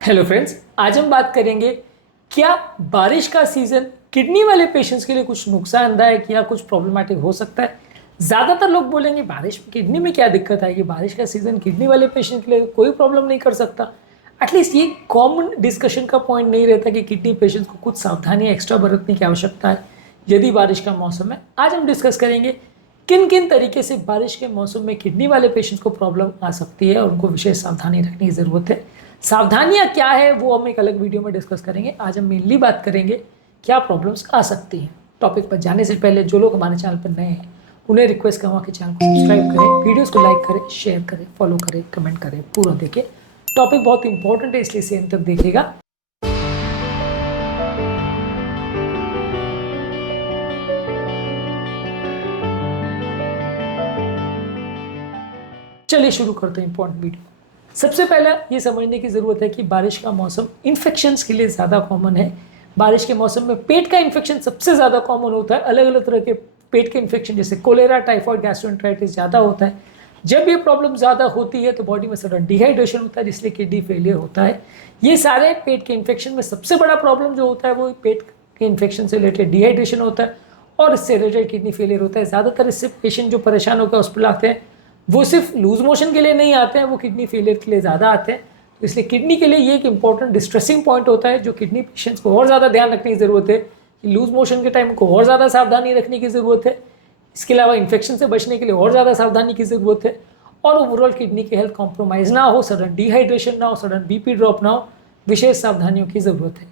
Hello friends, आज हम बात करेंगे क्या बारिश का सीजन किडनी वाले पेशेंट्स के लिए कुछ नुकसानदायक या कुछ प्रॉब्लमेटिक हो सकता है। ज़्यादातर लोग बोलेंगे बारिश किडनी में क्या दिक्कत आएगी, बारिश का सीजन किडनी वाले पेशेंट के लिए कोई प्रॉब्लम नहीं कर सकता। एटलीस्ट ये कॉमन डिस्कशन का पॉइंट नहीं रहता कि किडनी पेशेंट्स को कुछ सावधानियाँ एक्स्ट्रा बरतने की आवश्यकता है यदि बारिश का मौसम है। आज हम डिस्कस करेंगे किन किन तरीके से बारिश के मौसम में किडनी वाले पेशेंट्स को प्रॉब्लम आ सकती है और उनको विशेष सावधानी रखने की ज़रूरत है। सावधानियां क्या है वो हम एक अलग वीडियो में डिस्कस करेंगे। आज हम मेनली बात करेंगे क्या प्रॉब्लम्स आ सकती हैं। टॉपिक पर जाने से पहले जो लोग हमारे चैनल पर नए हैं उन्हें रिक्वेस्ट करूँगा कि चैनल को सब्सक्राइब करें, वीडियोस को लाइक करें, शेयर करें, फॉलो करें, कमेंट करें, पूरा देखें। टॉपिक बहुत इंपॉर्टेंट है इसलिए इसे अंत तक देखिएगा। चलिए शुरू करते हैं इंपॉर्टेंट वीडियो। सबसे पहला ये समझने की ज़रूरत है कि बारिश का मौसम इन्फेक्शंस के लिए ज़्यादा कॉमन है। बारिश के मौसम में पेट का इन्फेक्शन सबसे ज़्यादा कॉमन होता है। अलग अलग तरह के पेट के इन्फेक्शन जैसे कोलेरा, टाइफॉइड, गैस्ट्रोएंटेराइटिस ज़्यादा होता है। जब ये प्रॉब्लम ज़्यादा होती है तो बॉडी में सडन डिहाइड्रेशन होता है जिससे किडनी फेलियर होता है। ये सारे पेट के इन्फेक्शन में सबसे बड़ा प्रॉब्लम जो होता है वो पेट के इन्फेक्शन से रिलेटेड डिहाइड्रेशन होता है और इससे रिलेटेड किडनी फेलियर होता है। ज़्यादातर इससे पेशेंट जो परेशान होकर हॉस्पिटल आते हैं वो सिर्फ लूज मोशन के लिए नहीं आते हैं, वो किडनी फेलियर के लिए ज़्यादा आते हैं। तो इसलिए किडनी के लिए ये एक इंपॉर्टेंट डिस्ट्रेसिंग पॉइंट होता है जो किडनी पेशेंट्स को और ज़्यादा ध्यान रखने की ज़रूरत है कि लूज मोशन के टाइम को और ज़्यादा सावधानी रखने की ज़रूरत है। इसके अलावा इन्फेक्शन से बचने के लिए और ज़्यादा सावधानी की ज़रूरत है और ओवरऑल किडनी की हेल्थ कॉम्प्रोमाइज़ ना हो, सडन डिहाइड्रेशन ना हो, सडन बीपी ड्रॉप ना हो, विशेष सावधानियों की ज़रूरत है।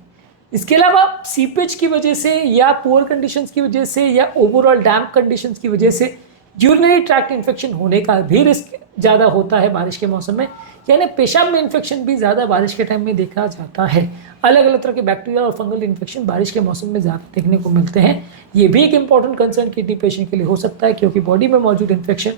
इसके अलावा सीपेज की वजह से या पुअर कंडीशंस की वजह से या ओवरऑल डैम्प कंडीशंस की वजह से यूरिनरी ट्रैक्ट इन्फेक्शन होने का भी रिस्क ज़्यादा होता है बारिश के मौसम में। यानी पेशाब में इन्फेक्शन भी ज़्यादा बारिश के टाइम में देखा जाता है। अलग अलग तरह के बैक्टीरियल और फंगल इन्फेक्शन बारिश के मौसम में ज़्यादा देखने को मिलते हैं। ये भी एक इंपॉर्टेंट कंसर्न किडनी पेशेंट के लिए हो सकता है क्योंकि बॉडी में मौजूद इन्फेक्शन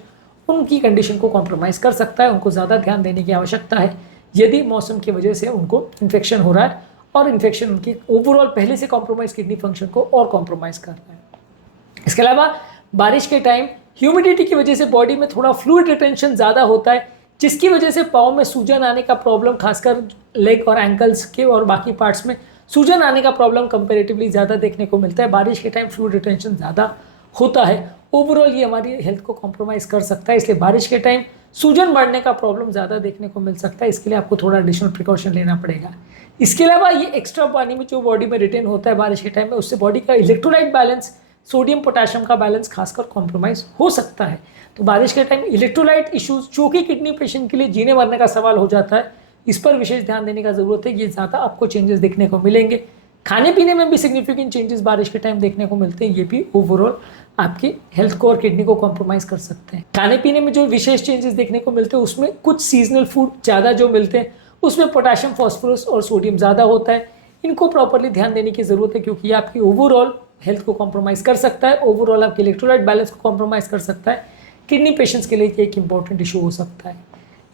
उनकी कंडीशन को कॉम्प्रोमाइज़ कर सकता है। उनको ज़्यादा ध्यान देने की आवश्यकता है यदि मौसम की वजह से उनको इन्फेक्शन हो रहा है और इन्फेक्शन उनकी ओवरऑल पहले से कॉम्प्रोमाइज़ किडनी फंक्शन को और कॉम्प्रोमाइज़ कर रहा है। इसके अलावा बारिश के टाइम ह्यूमिडिटी की वजह से बॉडी में थोड़ा फ्लूइड रिटेंशन ज़्यादा होता है जिसकी वजह से पाँव में सूजन आने का प्रॉब्लम, खासकर लेग और एंकल्स के और बाकी पार्ट्स में सूजन आने का प्रॉब्लम कंपैरेटिवली ज़्यादा देखने को मिलता है। बारिश के टाइम फ्लूइड रिटेंशन ज़्यादा होता है। ओवरऑल ये हमारी हेल्थ को कॉम्प्रोमाइज़ कर सकता है, इसलिए बारिश के टाइम सूजन बढ़ने का प्रॉब्लम ज़्यादा देखने को मिल सकता है। इसके लिए आपको थोड़ा एडिशनल प्रिकॉशन लेना पड़ेगा। इसके अलावा ये एक्स्ट्रा पानी में जो बॉडी में रिटेन होता है बारिश के टाइम में उससे बॉडी का इलेक्ट्रोलाइट बैलेंस, सोडियम पोटेशियम का बैलेंस खासकर कॉम्प्रोमाइज़ हो सकता है। तो बारिश के टाइम इलेक्ट्रोलाइट इश्यूज जो कि किडनी पेशेंट के लिए जीने मरने का सवाल हो जाता है, इस पर विशेष ध्यान देने का ज़रूरत है। ये ज़्यादा आपको चेंजेस देखने को मिलेंगे। खाने पीने में भी सिग्निफिकेंट चेंजेस बारिश के टाइम देखने को मिलते हैं। ये भी ओवरऑल आपकी हेल्थ को और किडनी को कॉम्प्रोमाइज़ कर सकते हैं। खाने पीने में जो विशेष चेंजेस देखने को मिलते हैं उसमें कुछ सीजनल फूड ज़्यादा जो मिलते हैं उसमें पोटेशियम, फॉस्फोरस और सोडियम ज़्यादा होता है। इनको प्रॉपरली ध्यान देने की ज़रूरत है क्योंकि ये आपकी ओवरऑल हेल्थ को कॉम्प्रोमाइज़ कर सकता है, ओवरऑल आपके इलेक्ट्रोलाइट बैलेंस को कॉम्प्रोमाइज़ कर सकता है। किडनी पेशेंट्स के लिए एक इंपॉर्टेंट इशू हो सकता है।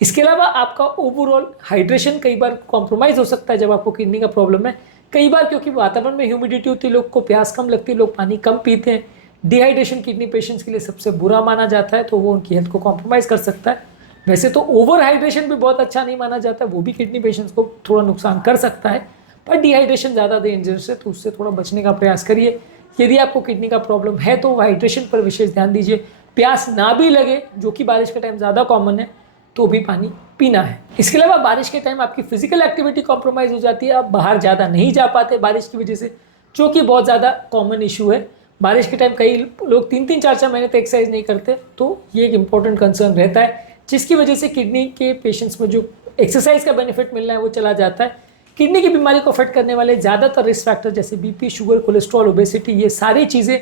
इसके अलावा आपका ओवरऑल हाइड्रेशन कई बार कॉम्प्रोमाइज़ हो सकता है जब आपको किडनी का प्रॉब्लम है। कई बार क्योंकि वातावरण में ह्यूमिडिटी होती है, लोग को प्यास कम लगती है, लोग पानी कम पीते हैं। डिहाइड्रेशन किडनी पेशेंट्स के लिए सबसे बुरा माना जाता है, तो वो उनकी हेल्थ को कॉम्प्रोमाइज़ कर सकता है। वैसे तो ओवर हाइड्रेशन भी बहुत अच्छा नहीं माना जाता, वो भी किडनी पेशेंट्स को थोड़ा नुकसान कर सकता है, पर डिहाइड्रेशन ज़्यादा डेंजरस है तो उससे थोड़ा बचने का प्रयास करिए। यदि आपको किडनी का प्रॉब्लम है तो हाइड्रेशन पर विशेष ध्यान दीजिए। प्यास ना भी लगे, जो कि बारिश के टाइम ज़्यादा कॉमन है, तो भी पानी पीना है। इसके अलावा बारिश के टाइम आपकी फिजिकल एक्टिविटी कॉम्प्रोमाइज़ हो जाती है। आप बाहर ज़्यादा नहीं जा पाते बारिश की वजह से, जो कि बहुत ज़्यादा कॉमन इशू है। बारिश के टाइम कई लोग 3-3, 4-4 महीने तक एक्सरसाइज नहीं करते, तो ये एक इंपॉर्टेंट कंसर्न रहता है जिसकी वजह से किडनी के पेशेंट्स में जो एक्सरसाइज का बेनिफिट मिलना है वो चला जाता है। किडनी की बीमारी को अफेक्ट करने वाले ज़्यादातर रिस्क फैक्टर जैसे बीपी, शुगर, कोलेस्ट्रॉल, ओबेसिटी, ये सारी चीज़ें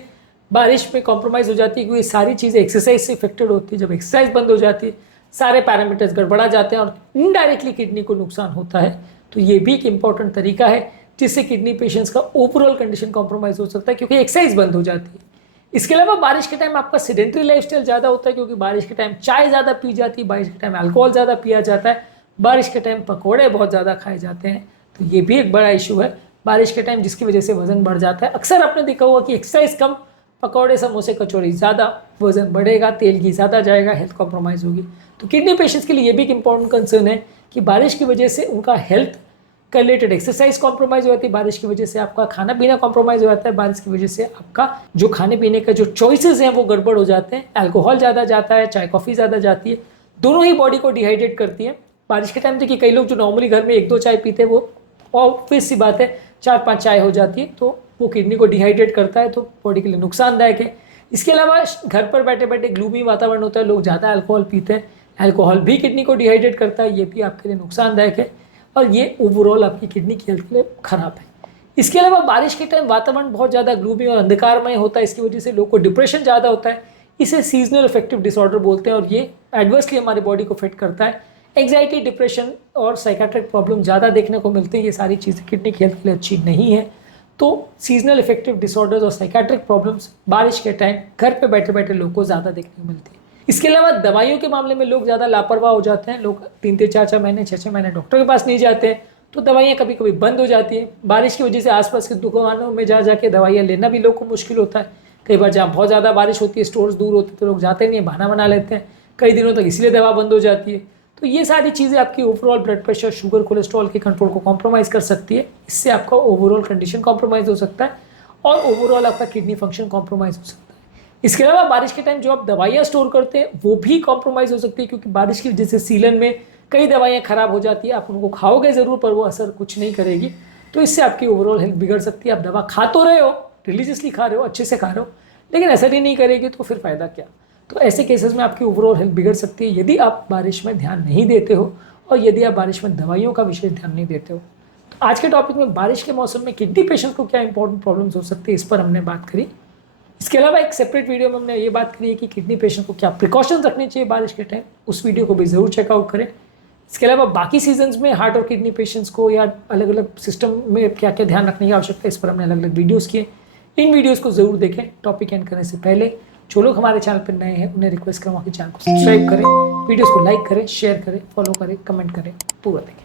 बारिश में कॉम्प्रोमाइज़ हो जाती है क्योंकि ये सारी चीज़ें एक्सरसाइज से इफेक्टेड होती है। जब एक्सरसाइज बंद हो जाती है सारे पैरामीटर्स गड़बड़ा जाते हैं और इनडायरेक्टली किडनी को नुकसान होता है। तो ये भी एक इंपॉर्टेंट तरीका है जिससे किडनी पेशेंट्स का ओवरऑल कंडीशन कॉम्प्रोमाइज़ हो सकता है क्योंकि एक्सरसाइज बंद हो जाती है। इसके अलावा बारिश के टाइम आपका सेडेंटरी लाइफस्टाइल ज़्यादा होता है क्योंकि बारिश के टाइम चाय ज़्यादा पी जाती है, बारिश के टाइम अल्कोहल ज़्यादा पिया जाता है, बारिश के टाइम पकौड़े बहुत ज़्यादा खाए जाते हैं। तो ये भी एक बड़ा इशू है बारिश के टाइम जिसकी वजह से वजन बढ़ जाता है। अक्सर आपने देखा होगा कि एक्सरसाइज कम, पकौड़े, समोसे, कचौड़ी ज़्यादा, वजन बढ़ेगा, तेल घी ज़्यादा जाएगा, हेल्थ कॉम्प्रोमाइज़ होगी। तो किडनी पेशेंट्स के लिए ये भी एक इंपॉर्टेंट कंसर्न है कि बारिश की वजह से उनका हेल्थ रिलेटेड एक्सरसाइज कॉम्प्रोमाइज हो जाती है बारिश की वजह से, आपका खाना पीना कॉम्प्रोमाइज हो जाता है बारिश की वजह से, आपका जो खाने पीने का जो चॉइसेस हैं वो गड़बड़ हो जाते हैं, अल्कोहल ज़्यादा जाता है, चाय कॉफ़ी ज़्यादा जाती है, दोनों ही बॉडी को डिहाइड्रेट करती है। बारिश के टाइम देखिए कई लोग जो नॉर्मली घर में 1-2 चाय पीते हैं वो ऑब्वियस सी बात है 4-5 चाय हो जाती है, तो वो किडनी को डिहाइड्रेट करता है, तो बॉडी के लिए नुकसानदायक है। इसके अलावा घर पर बैठे बैठे ग्लूमी वातावरण होता है, लोग ज़्यादा अल्कोहल पीते हैं, अल्कोहल भी किडनी को डिहाइड्रेट करता है, ये भी आपके लिए नुकसानदायक है और ये ओवरऑल आपकी किडनी की हेल्थ के लिए खराब है। इसके अलावा बारिश के टाइम वातावरण बहुत ज़्यादा ग्लूमी और अंधकारमय होता है, इसकी वजह से लोगों को डिप्रेशन ज़्यादा होता है, इसे सीजनल अफेक्टिव डिसऑर्डर बोलते हैं और ये एडवर्सली हमारे बॉडी को अफेक्ट करता है। एंग्जाइटी, डिप्रेशन और साइकाट्रिक प्रॉब्लम ज़्यादा देखने को मिलते हैं, ये सारी चीज़ें किडनी की हेल्थ के लिए अच्छी नहीं है। तो सीजनल इफेक्टिव डिसऑर्डर्स और साइकाट्रिक प्रॉब्लम्स बारिश के टाइम घर पे बैठे बैठे लोग को ज़्यादा देखने को मिलती है। इसके अलावा दवाइयों के मामले में लोग ज़्यादा लापरवाह हो जाते हैं, लोग 3-3, 4-4 महीने, 6-6 महीने डॉक्टर के पास नहीं जाते हैं, तो दवाइयाँ कभी कभी बंद हो जाती हैं। बारिश की वजह से आसपास की दुकानों में जा जाके दवाइयाँ लेना भी लोग को मुश्किल होता है। कई बार जहाँ बहुत ज़्यादा बारिश होती है, स्टोर्स दूर होते हैं, तो लोग जाते नहीं है, बहाना बना लेते हैं, कई दिनों तक इसलिए दवा बंद हो जाती है। तो ये सारी चीज़ें आपकी overall blood pressure, sugar, cholesterol के कंट्रोल को कॉम्प्रोमाइज़ कर सकती है, इससे आपका ओवरऑल कंडीशन कॉम्प्रोमाइज़ हो सकता है और ओवरऑल आपका किडनी फंक्शन कॉम्प्रोमाइज़ हो सकता है। इसके अलावा बारिश के टाइम जो आप दवाइयाँ स्टोर करते हैं वो भी कॉम्प्रोमाइज़ हो सकती है, क्योंकि बारिश की वजह से सीलन में कई दवाइयाँ खराब हो जाती है, आप उनको खाओगे ज़रूर पर वो असर कुछ नहीं करेगी, तो इससे आपकी ओवरऑल हेल्थ बिगड़ सकती है। आप दवा खा तो रहे हो, रिलीजियसली खा रहे हो, अच्छे से खा रहे हो, लेकिन असर ही नहीं करेगी तो फिर फ़ायदा क्या। तो ऐसे केसेस में आपकी ओवरऑल हेल्थ बिगड़ सकती है यदि आप बारिश में ध्यान नहीं देते हो और यदि आप बारिश में दवाइयों का विशेष ध्यान नहीं देते हो। तो आज के टॉपिक में बारिश के मौसम में किडनी पेशेंट को क्या इंपॉर्टेंट प्रॉब्लम्स हो सकती है, इस पर हमने बात करी। इसके अलावा एक सेपरेट वीडियो में हमने ये बात करी है कि किडनी पेशेंट को क्या प्रिकॉशंस रखनी चाहिए बारिश के टाइम, उस वीडियो को भी ज़रूर चेकआउट करें। इसके अलावा बाकी सीजन्स में हार्ट और किडनी पेशेंट्स को या अलग अलग सिस्टम में क्या क्या ध्यान रखने की आवश्यकता है, इस पर हमने अलग अलग वीडियोज़ किए, इन वीडियोज़ को ज़रूर देखें। टॉपिक एंड करने से पहले जो लोग हमारे चैनल पर नए हैं उन्हें रिक्वेस्ट करूँगा कि चैनल को सब्सक्राइब करें, वीडियोज़ को लाइक करें, शेयर करें, फॉलो करें, कमेंट करें, पूरा देखें।